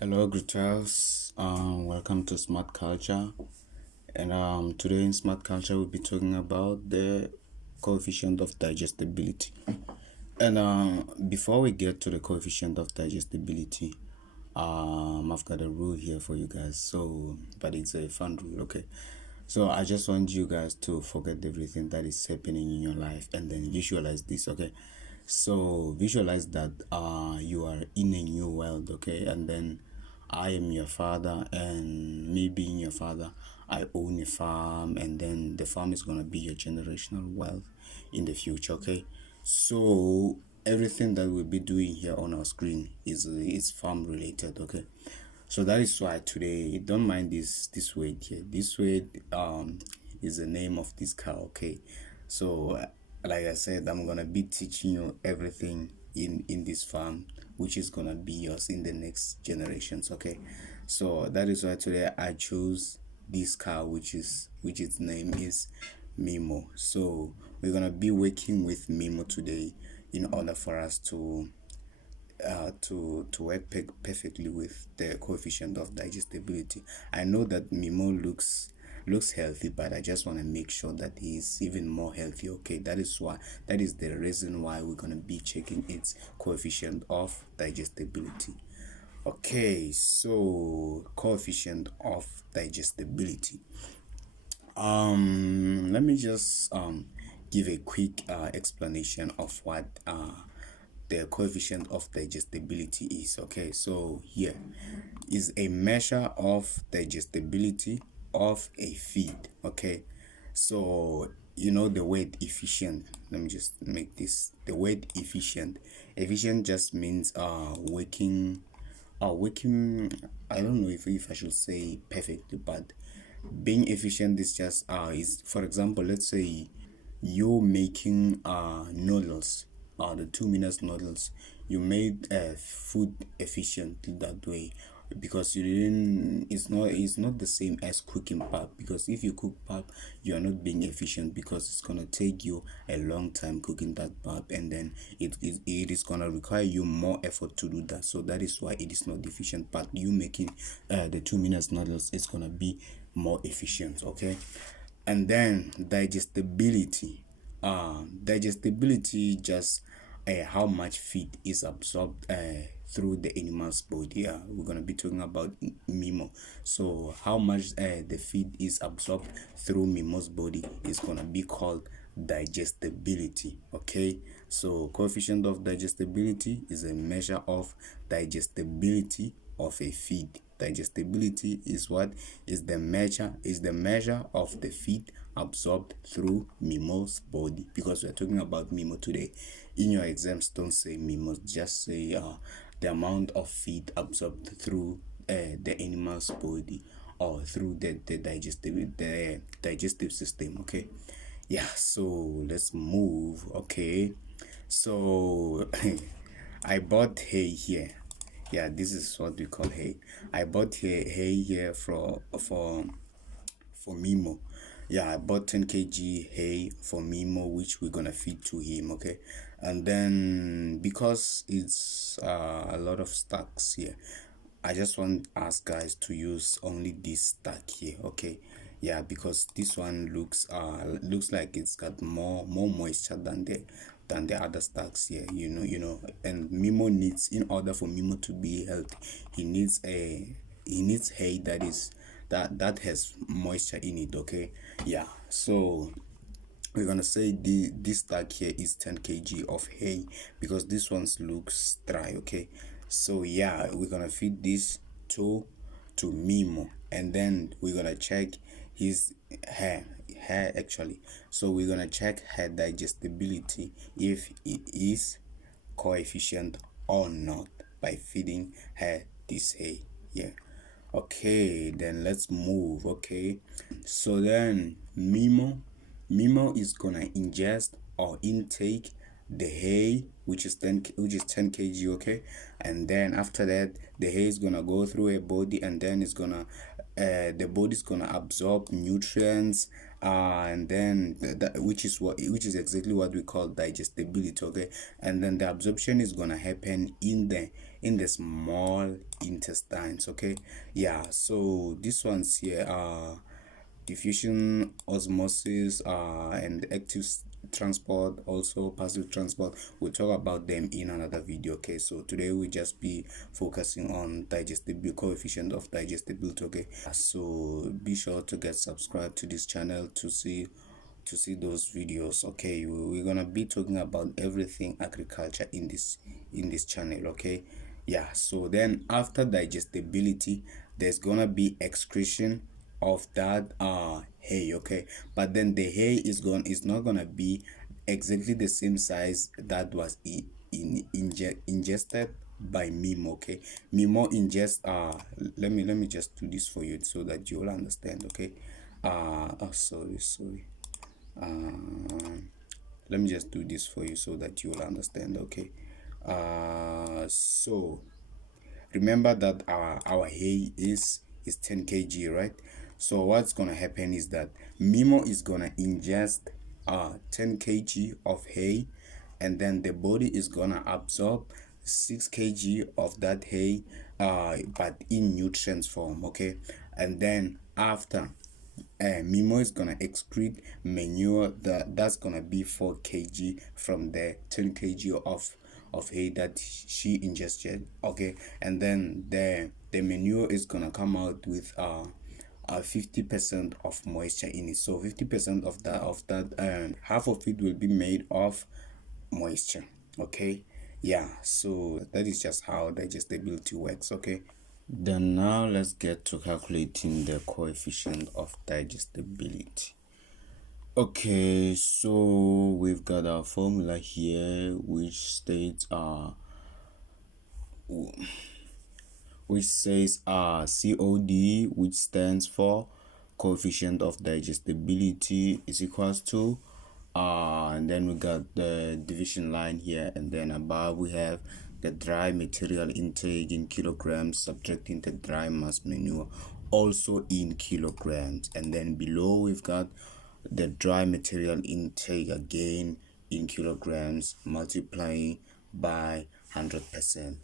Hello, greeters. Welcome to Smart Culture. And today in Smart Culture, we'll be talking about the coefficient of digestibility. And before we get to the coefficient of digestibility, I've got a rule here for you guys. But it's a fun rule, okay? So I just want you guys to forget everything that is happening in your life and then visualize this, okay? So visualize that you are in a new world, okay? And then I am your father, and me being your father, I own a farm, and then the farm is gonna be your generational wealth in the future, okay? So everything that we'll be doing here on our screen is farm related, okay? So that is why today, don't mind this weight here. This weight is the name of this car, okay? So like I said, I'm gonna be teaching you everything in this farm, which is gonna be yours in the next generations, okay? So that is why today I chose this car, which its name is Mimo. So we're gonna be working with Mimo today in order for us to work perfectly with the coefficient of digestibility. I know that Mimo looks healthy, but I just want to make sure that he's even more healthy, okay? That is the reason why we're going to be checking its coefficient of digestibility. Okay, so coefficient of digestibility. Let me just give a quick explanation of what the coefficient of digestibility is, okay? So here is a measure of digestibility of a feed, okay? So you know the word efficient. Let me just make this the word efficient. Efficient just means working I don't know if I should say perfectly, but being efficient is just is, for example, let's say you're making noodles, the 2 minutes noodles. You made food efficiently that way, because you didn't it's not the same as cooking pap, because if you cook pap, you are not being efficient, because it's gonna take you a long time cooking that pap, and then it is gonna require you more effort to do that. So that is why it is not efficient. But you making the 2 minutes noodles is gonna be more efficient, okay? And then digestibility just how much feed is absorbed through the animal's body. We're gonna be talking about Mimo. So how much the feed is absorbed through Mimo's body is gonna be called digestibility, okay? So coefficient of digestibility is a measure of digestibility of a feed. Digestibility is what is the measure of the feed absorbed through Mimo's body, because we're talking about Mimo today. In your exams, don't say Mimo, just say the amount of feed absorbed through the animal's body, or through the digestive system, okay? Yeah, so let's move, okay? So I bought hay here. Yeah, this is what we call hay. I bought hay here for Mimo. Yeah, I bought 10 kg hay for Mimo, which we're gonna feed to him, okay? And then because it's a lot of stacks here, I just want us guys to use only this stack here, okay? Yeah, because this one looks like it's got more moisture than the other stacks here, and Mimo needs, in order for Mimo to be healthy, he needs hay that has moisture in it, okay? Yeah, so we're gonna say this stack here is 10 kg of hay, because this one looks dry, okay? So yeah, we're gonna feed this to Mimo, and then we're gonna check his hair actually. So we're gonna check her digestibility, if it is coefficient or not, by feeding her this hay. Yeah, okay, then let's move, okay? So then Mimo is gonna ingest or intake the hay, which is 10 kg, okay? And then after that, the hay is gonna go through a body, and then it's gonna the body's gonna absorb nutrients, and then which is exactly what we call digestibility, okay? And then the absorption is gonna happen in the in the small intestines. Okay, yeah, so this one's here diffusion, osmosis, and active transport, also passive transport. We'll talk about them in another video. Okay, so today we'll just be focusing on digestibility, coefficient of digestibility. Okay, so be sure to get subscribed to this channel to see those videos. Okay, we're gonna be talking about everything agriculture in this channel. Okay, yeah, so then after digestibility there's gonna be excretion of that hay. Okay, but then the hay is not gonna be exactly the same size that was ingested by Mimo. Okay, Mimo ingest let me just do this for you so that you'll understand. Okay, oh, sorry, let me just do this for you so that you'll understand. Okay, so remember that our hay is 10 kg, right? So what's gonna happen is that Mimo is gonna ingest 10 kg of hay, and then the body is gonna absorb 6 kg of that hay, but in nutrients form. Okay, and then after Mimo is gonna excrete manure that's gonna be 4 kg from the 10 kg of hay that she ingested. Okay, and then the manure is gonna come out with 50% of moisture in it. So 50% of that half of it will be made of moisture. Okay, yeah, so that is just how digestibility works. Okay, then now let's get to calculating the coefficient of digestibility. Okay, so we've got our formula here which states which says COD, which stands for coefficient of digestibility, is equals to and then we got the division line here, and then above we have the dry material intake in kilograms subtracting the dry mass manure also in kilograms, and then below we've got the dry material intake again in kilograms multiplying by 100%.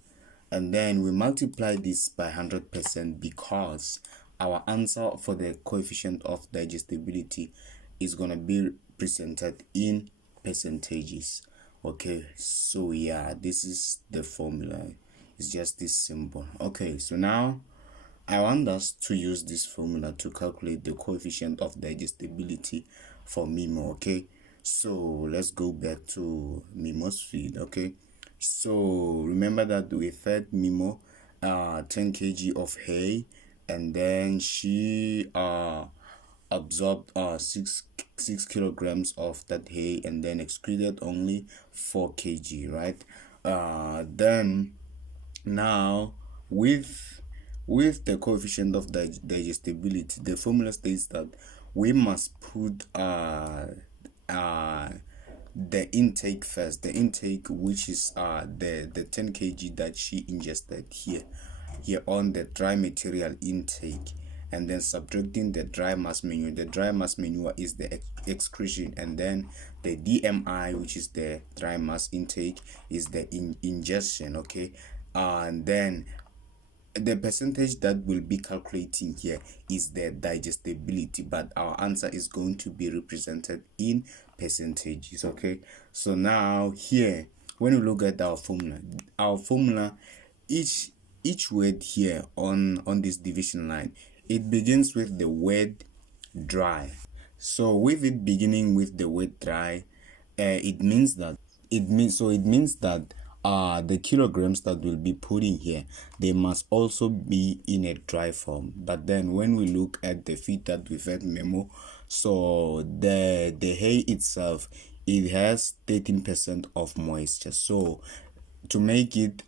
And then we multiply this by 100% because our answer for the coefficient of digestibility is going to be presented in percentages. Okay, so yeah, this is the formula. It's just this simple. Okay, so now I want us to use this formula to calculate the coefficient of digestibility for Mimo. Okay, so let's go back to Mimo's feed. Okay, so remember that we fed Mimo 10 kg of hay, and then she absorbed 6 kilograms of that hay and then excreted only 4 kg, right? Then now with the coefficient of digestibility, the formula states that we must put the intake first, the intake which is the 10 kg that she ingested here on the dry material intake, and then subtracting the dry mass manure. The dry mass manure is the excretion, and then the DMI, which is the dry mass intake, is the ingestion. Okay, and then the percentage that we'll be calculating here is the digestibility, but our answer is going to be represented in percentages. Okay, so now here when we look at our formula, each word here on this division line, it begins with the word dry. So with it beginning with the word dry, it means that the kilograms that we'll be putting here, they must also be in a dry form. But then when we look at the feed that we fed Memo, so the hay itself, it has 13% of moisture. So to make it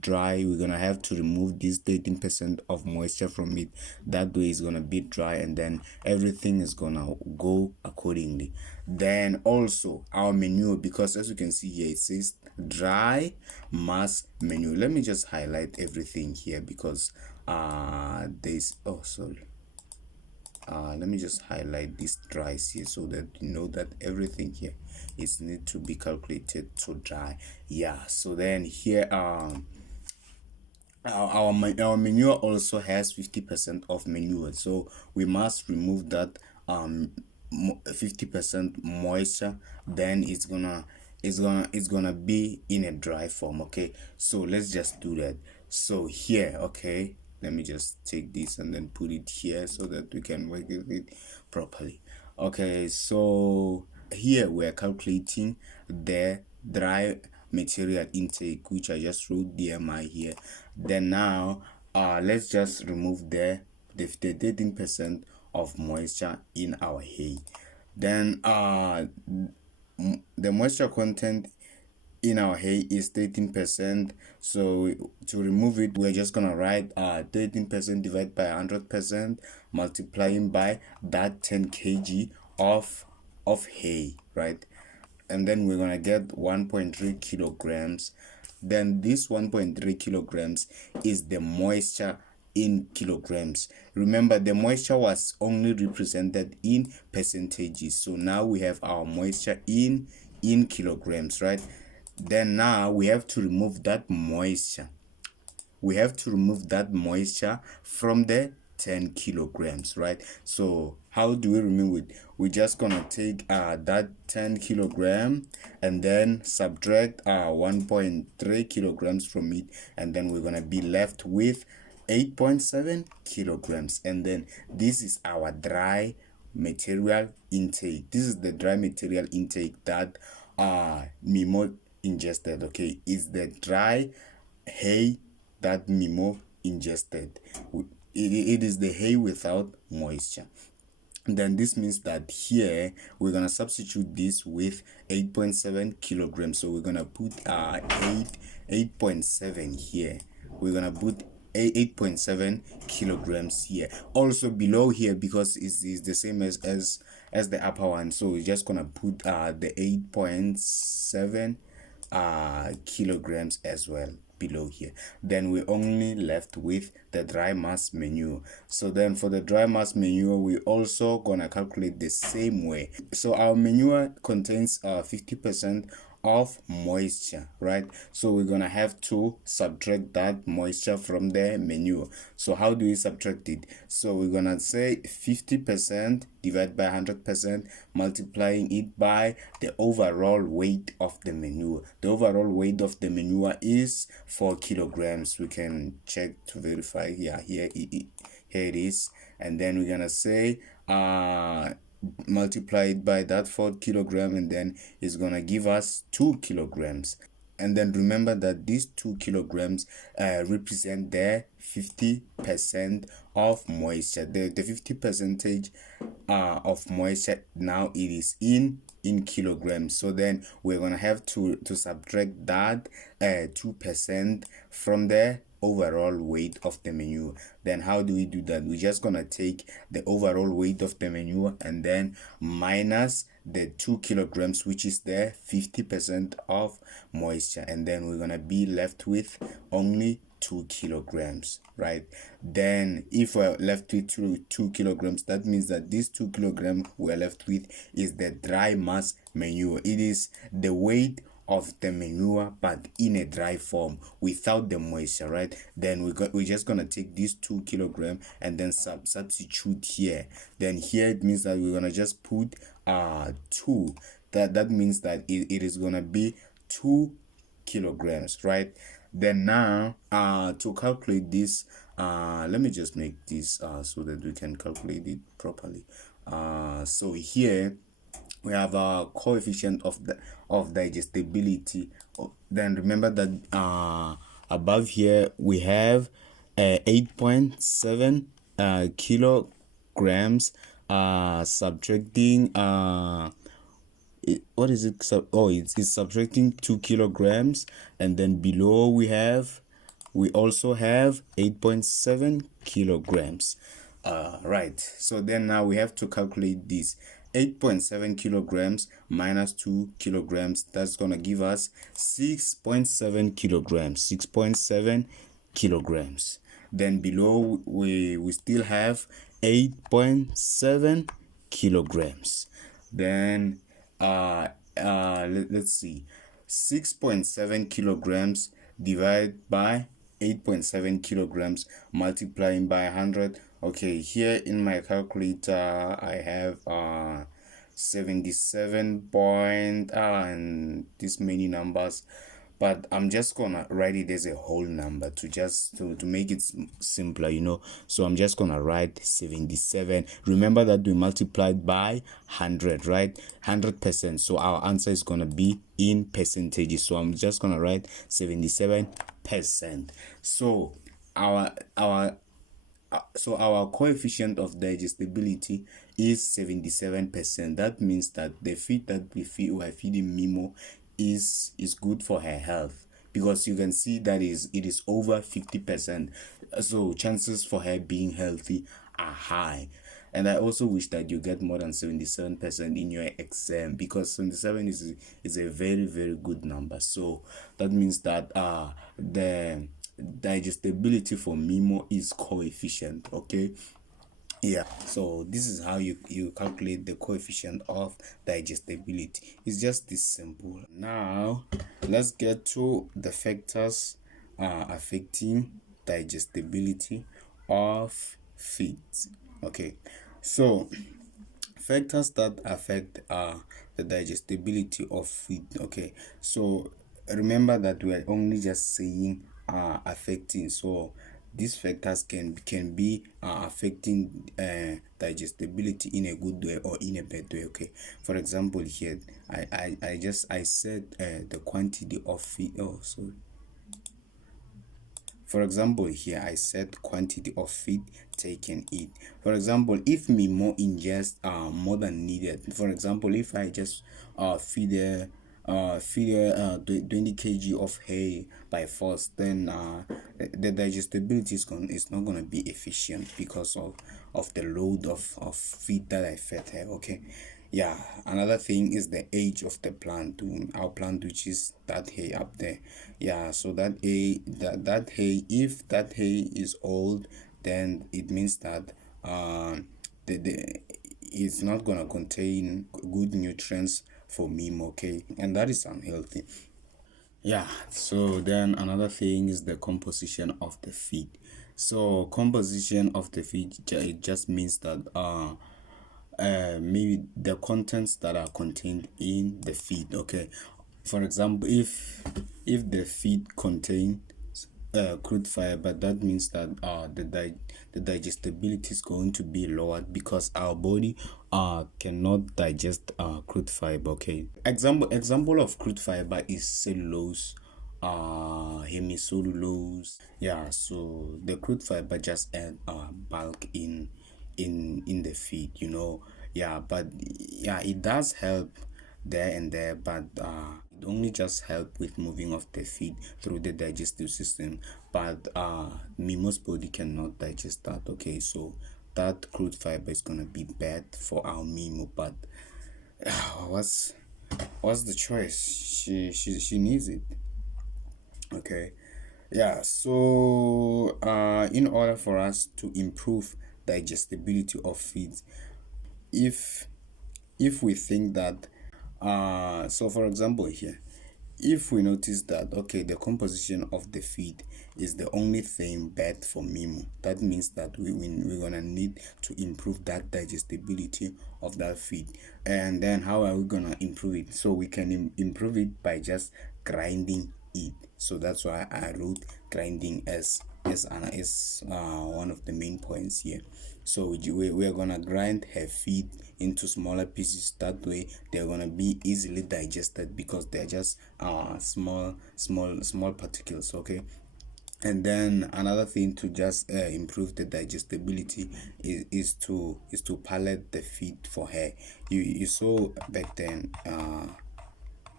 dry, we're gonna have to remove this 13% of moisture from it. That way it's gonna be dry, and then everything is gonna go accordingly. Then also our manure, because as you can see here it says dry mass manure. Let me just highlight everything here because this let me just highlight this dries here so that you know that everything here is need to be calculated to dry. Yeah, so then here our manure also has 50% of manure, so we must remove that 50% moisture. Then it's gonna be in a dry form. Okay, so let's just do that. So here, okay, let me just take this and then put it here so that we can work with it properly. Okay, so here we're calculating the dry material intake, which I just wrote DMI here. Then now let's just remove the 13% of moisture in our hay. Then the moisture content in our hay is 13%. So to remove it, we're just gonna write 13% divided by 100%, multiplying by that 10 kg of hay, right? And then we're gonna get 1.3 kilograms. Then this 1.3 kilograms is the moisture in kilograms. Remember, the moisture was only represented in percentages, so now we have our moisture in kilograms, right? Then now we have to remove that moisture. We have to remove that moisture from the 10 kilograms, right? So how do we remove it? We're just gonna take that 10 kilogram and then subtract 1.3 kilograms from it, and then we're gonna be left with 8.7 kilograms. And then this is our dry material intake. This is the dry material intake that Mimo ingested. Okay, it's the dry hay that Mimo ingested. It is the hay without moisture. Then this means that here we're gonna substitute this with 8.7 kilograms. So we're gonna put 8.7 here. We're gonna put 8.7 kilograms here. Also below here, because it's the same as the upper one, so we're just gonna put the 8.7 kilograms as well below here. Then we're only left with the dry mass manure. So then for the dry mass manure, we also gonna calculate the same way. So our manure contains 50% of moisture, right? So we're gonna have to subtract that moisture from the manure. So how do we subtract it? So we're gonna say 50% divided by 100%, multiplying it by the overall weight of the manure. The overall weight of the manure is 4 kilograms. We can check to verify. Yeah, here it is. And then we're gonna say multiply it by that 4 kilogram, and then it's gonna give us 2 kilograms. And then remember that these 2 kilograms represent the 50% of moisture. The 50 percentage of moisture, now it is in kilograms. So then we're gonna have to subtract that 2% from the overall weight of the manure. Then how do we do that? We're just gonna take the overall weight of the manure and then minus the 2 kilograms, which is the 50% of moisture, and then we're gonna be left with only 2 kilograms, right? Then if we're left with 2 kilograms, that means that this 2 kilograms we're left with is the dry mass manure. It is the weight of the manure but in a dry form without the moisture, right? Then we're just gonna take this 2 kilogram and then substitute here. Then here it means that we're gonna just put 2. That means that it is gonna be 2 kilograms, right? Then now to calculate this, let me just make this so that we can calculate it properly. So here we have a coefficient of digestibility. Then remember that above here we have 8.7 kilograms subtracting what is it? It's subtracting 2 kilograms, and then below we also have 8.7 kilograms. Right, so then now we have to calculate this. 8.7 kilograms minus 2 kilograms, that's gonna give us 6.7 kilograms. 6.7 kilograms. Then below we still have 8.7 kilograms. Then let's see, 6.7 kilograms divided by 8.7 kilograms multiplying by 100. Okay, here in my calculator I have 77 point and this many numbers, but I'm just gonna write it as a whole number to just to make it simpler, so I'm just gonna write 77. Remember that we multiplied by 100, right? 100%, so our answer is gonna be in percentages, so I'm just gonna write 77%. So our coefficient of digestibility is 77%. That means that the feed that we are feeding Mimo is good for her health, because you can see that it is over 50%. So chances for her being healthy are high. And I also wish that you get more than 77% in your exam, because 77 is a very, very good number. So that means that the digestibility for Mimo is coefficient. Okay, yeah, so this is how you calculate the coefficient of digestibility. It's just this simple. Now let's get to the factors affecting digestibility of feed. Okay, so factors that affect the digestibility of food. Okay, so remember that we are only just saying affecting, so these factors can be affecting digestibility in a good way or in a bad way. Okay, for example, here I said the quantity of feed. Oh, sorry. For example, here I set quantity of feed taken in. For example, if me more ingest more than needed. For example, if I just feed 20 kg of hay by force, then the digestibility is not gonna be efficient because of the load of feed that I fed her. Okay, yeah, another thing is the age of the plant, our plant, which is that hay up there. Yeah, so that hay, if that hay is old, then it means that the it's not gonna contain good nutrients for me. Okay, and that is unhealthy. Yeah, so then another thing is the composition of the feed. So composition of the feed, it just means that maybe the contents that are contained in the feed. Okay, for example, if the feed contains crude fiber, that means that the digestibility is going to be lowered, because our body cannot digest crude fiber. Okay, example of crude fiber is cellulose, hemicellulose. Yeah, so the crude fiber just add bulk in the feed, yeah, but yeah, it does help there and there, but it only just help with moving of the feed through the digestive system, but Mimo's body cannot digest that. Okay, so that crude fiber is gonna be bad for our Mimo, but what's the choice? She needs it. Okay, yeah, so in order for us to improve digestibility of feeds, if we think that so for example here, if we notice that okay, the composition of the feed is the only thing bad for Mimo, that means that we're gonna need to improve that digestibility of that feed. And then how are we gonna improve it? So we can improve it by just grinding it. So that's why I wrote grinding as one of the main points here. So we are gonna grind her feed into smaller pieces. That way they're gonna be easily digested, because they're just small particles. Okay, and then another thing to just improve the digestibility is to pallet the feed for her. You saw back then,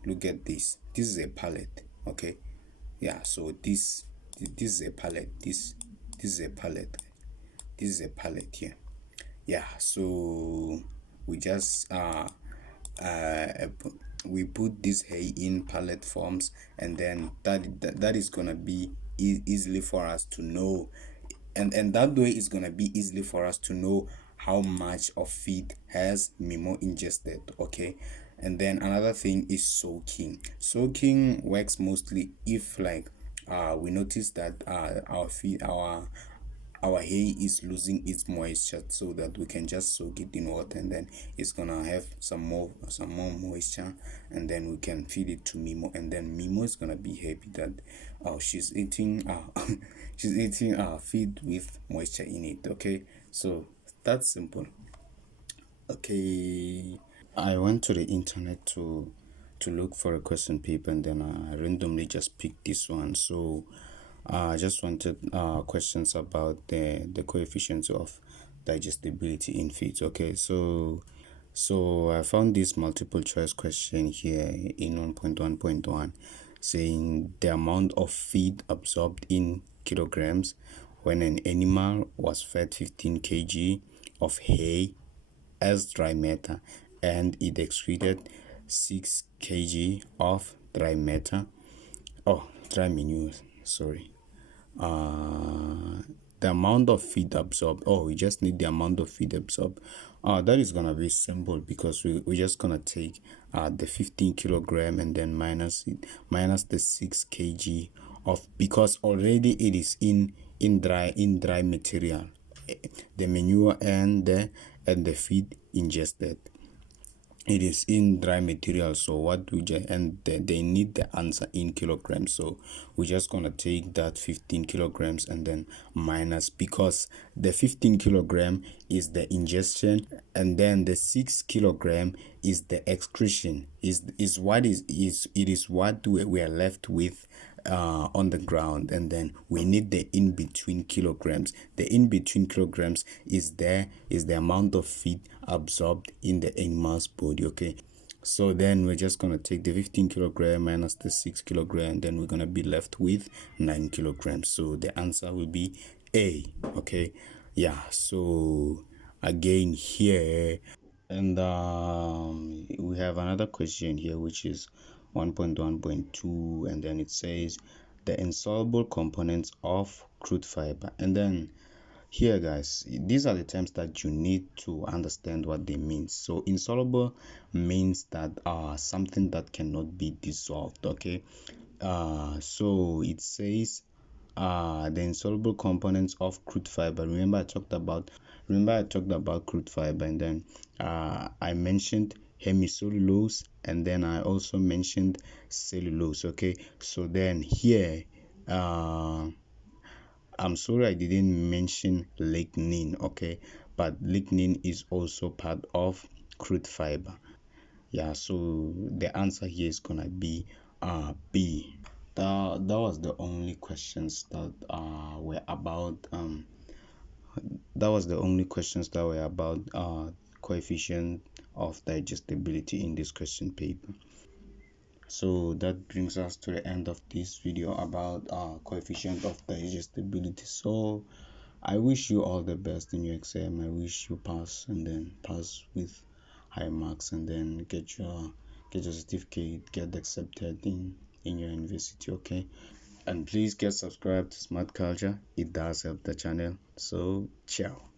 look at this is a pallet. Okay, yeah, so this is a pallet, this is a pallet, this is a pallet here. Yeah, so we just we put this hay in pallet forms, and then that is gonna be easily for us to know, and that way is gonna be easily for us to know how much of feed has Mimo ingested. Okay, and then another thing is soaking. Soaking works mostly if like we notice that our hay is losing its moisture, so that we can just soak it in water, and then it's gonna have some more moisture, and then we can feed it to Mimo, and then Mimo is gonna be happy that she's eating she's eating feed with moisture in it. Okay, so that's simple. Okay, I went to the internet to look for a question paper, and then I randomly just picked this one. So I just wanted questions about the coefficients of digestibility in feeds. Okay, so I found this multiple choice question here in 1.1.1, saying the amount of feed absorbed in kilograms when an animal was fed 15 kg of hay as dry matter, and it excreted 6 kg of dry manure, sorry. The amount of feed absorbed, we just need the amount of feed absorbed. That is gonna be simple, because we're just gonna take the 15 kilogram and then minus the 6 kg of, because already it is in dry material, the manure and the feed ingested, it is in dry material. So what we just, and they need the answer in kilograms, so we're just gonna take that 15 kilograms and then minus, because the 15 kilogram is the ingestion, and then the 6 kilogram is the excretion, is what is what we are left with on the ground, and then we need the in between kilograms. The in between kilograms is the amount of feed absorbed in the animal's body. Okay, so then we're just gonna take the 15 kilogram minus the 6 kilogram, then we're gonna be left with 9 kilograms. So the answer will be A. Okay, yeah. So again here, and we have another question here, which is 1.1.2, and then it says the insoluble components of crude fiber. And then here, guys, these are the terms that you need to understand what they mean. So insoluble means that something that cannot be dissolved. Okay, so it says the insoluble components of crude fiber. Remember I talked about crude fiber, and then I mentioned hemicellulose, and then I also mentioned cellulose. Okay, so then here I'm sorry I didn't mention lignin. Okay, but lignin is also part of crude fiber. Yeah, so the answer here is gonna be B. That was the only questions that were about coefficient of digestibility in this question paper. So that brings us to the end of this video about coefficient of digestibility. So I wish you all the best in your exam. I wish you pass, and then pass with high marks, and then get your certificate, get accepted in your university. Okay, and please get subscribed to Smart Culture. It does help the channel. So ciao.